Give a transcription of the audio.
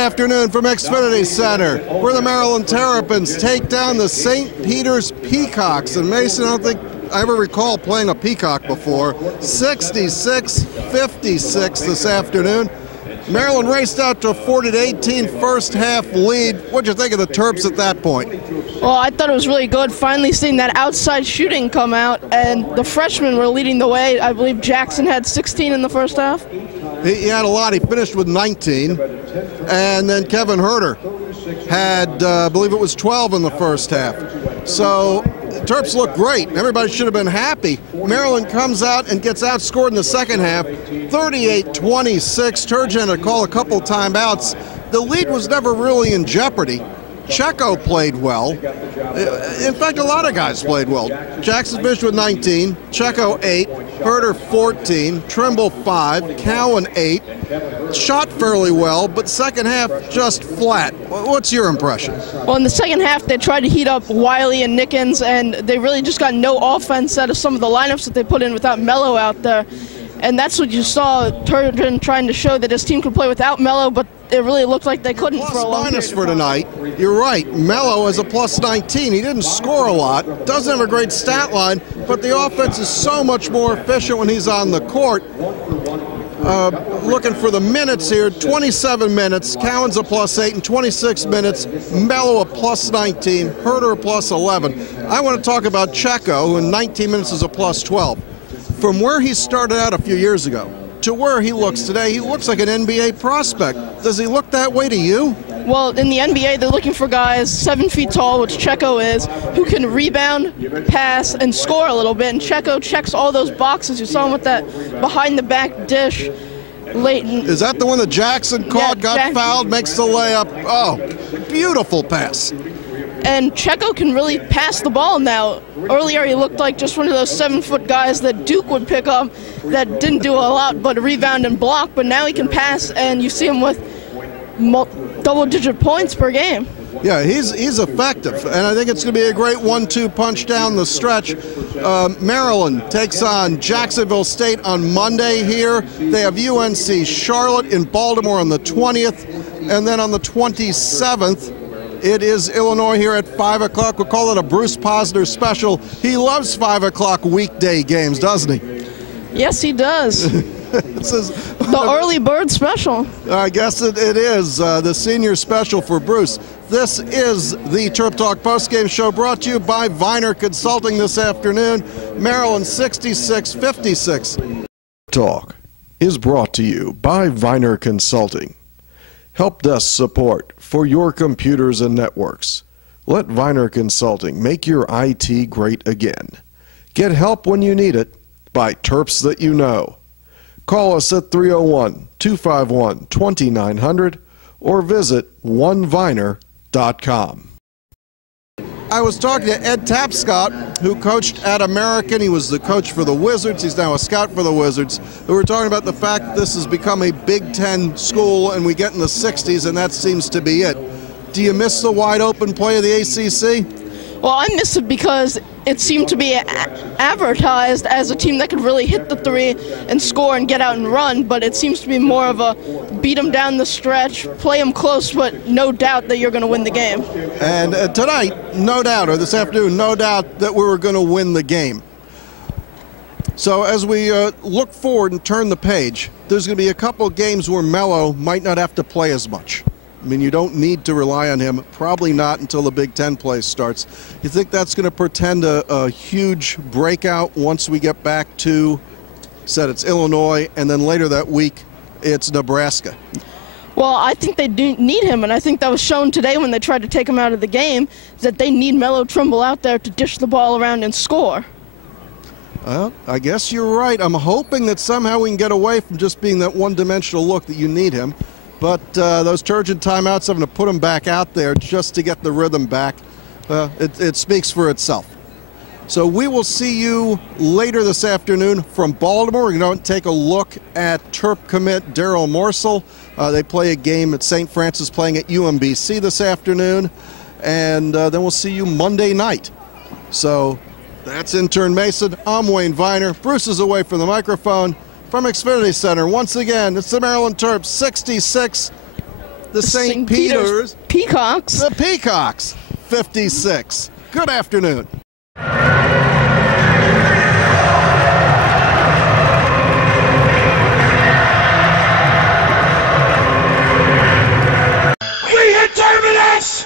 afternoon from Xfinity Center, where the Maryland Terrapins take down the St. Peter's Peacocks. And Mason, I don't think I ever recall playing a Peacock before. 66-56 this afternoon. Maryland raced out to a 40-18 first half lead. What'd you think of the Terps at that point? Well, I thought it was really good finally seeing that outside shooting come out, and the freshmen were leading the way. I believe Jackson had 16 in the first half. He had a lot. He finished with 19. And then Kevin Herter had, I believe it was 12 in the first half. So Terps looked great. Everybody should have been happy. Maryland comes out and gets outscored in the second half, 38-26. Turgeon had to call a couple timeouts. The lead was never really in jeopardy. Checo played well. In fact, a lot of guys played well. Jackson finished with 19, Checo 8, Herter 14, Trimble 5, Cowan 8. Shot fairly well, but second half just flat. What's your impression? Well, in the second half, they tried to heat up Wiley and Nickens, and they really just got no offense out of some of the lineups that they put in without Mello out there. And that's what you saw Turgeon trying to show that his team could play without Mello, but it really looked like they couldn't for a long period of time. Plus minus for tonight. You're right. Mello is a plus 19. He didn't score a lot. Doesn't have a great stat line, but the offense is so much more efficient when he's on the court. Looking for the minutes here, 27 minutes. Cowan's a plus 8 in 26 minutes. Mello a plus 19. Herter a plus 11. I want to talk about Checo, who in 19 minutes is a plus 12. From where he started out a few years ago to where he looks today, he looks like an NBA prospect. Does he look that way to you? Well, in the NBA, they're looking for guys 7 feet tall, which Checo is, who can rebound, pass, and score a little bit. And Checo checks all those boxes. You saw him with that behind-the-back dish late. Is that the one that Jackson caught, got fouled, makes the layup? Oh, beautiful pass. And Checo can really pass the ball now. Earlier he looked like just one of those 7-foot guys that Duke would pick up that didn't do a lot but rebound and block, but now he can pass, and you see him with double-digit points per game. Yeah, he's effective, and I think it's going to be a great 1-2 punch down the stretch. Maryland takes on Jacksonville State on Monday here. They have UNC Charlotte in Baltimore on the 20th, and then on the 27th, it is Illinois here at 5 o'clock. We'll call it a Bruce Posner special. He loves 5 o'clock weekday games, doesn't he? Yes, he does. This is the early bird special. I guess it is the senior special for Bruce. This is the TerpTalk postgame show brought to you by Viener Consulting this afternoon. Maryland 66-56. Talk is brought to you by Viener Consulting. Help desk support for your computers and networks. Let Viener Consulting make your IT great again. Get help when you need it by Terps that you know. Call us at 301-251-2900 or visit oneviner.com. I was talking to Ed Tapscott, who coached at American. He was the coach for the Wizards. He's now a scout for the Wizards. We were talking about the fact that this has become a Big Ten school, and we get in the 60s, and that seems to be it. Do you miss the wide-open play of the ACC? Well, I miss it because it seemed to be advertised as a team that could really hit the three and score and get out and run, but it seems to be more of a beat them down the stretch, play them close, but no doubt that you're going to win the game. And tonight, no doubt, or this afternoon, no doubt that we were going to win the game. So as we look forward and turn the page, there's going to be a couple of games where Mello might not have to play as much. I mean, you don't need to rely on him, probably not until the Big Ten play starts. You think that's going to portend a huge breakout once we get back to, said it's Illinois, and then later that week it's Nebraska? Well, I think they do need him, and I think that was shown today when they tried to take him out of the game, that they need Mello Trimble out there to dish the ball around and score. Well, I guess you're right. I'm hoping that somehow we can get away from just being that one-dimensional look that you need him. But those Turgeon timeouts, having to put him back out there just to get the rhythm back, it speaks for itself. So we will see you later this afternoon from Baltimore. We're going to take a look at Terp commit Daryl Morsell. They play a game at St. Francis, playing at UMBC this afternoon. And then we'll see you Monday night. So that's Intern Mason. I'm Wayne Viener. Bruce is away from the microphone. From Xfinity Center, once again, it's the Maryland Terps, the St. Peter's Peacocks. The Peacocks, 56. Good afternoon. We hit Terminus!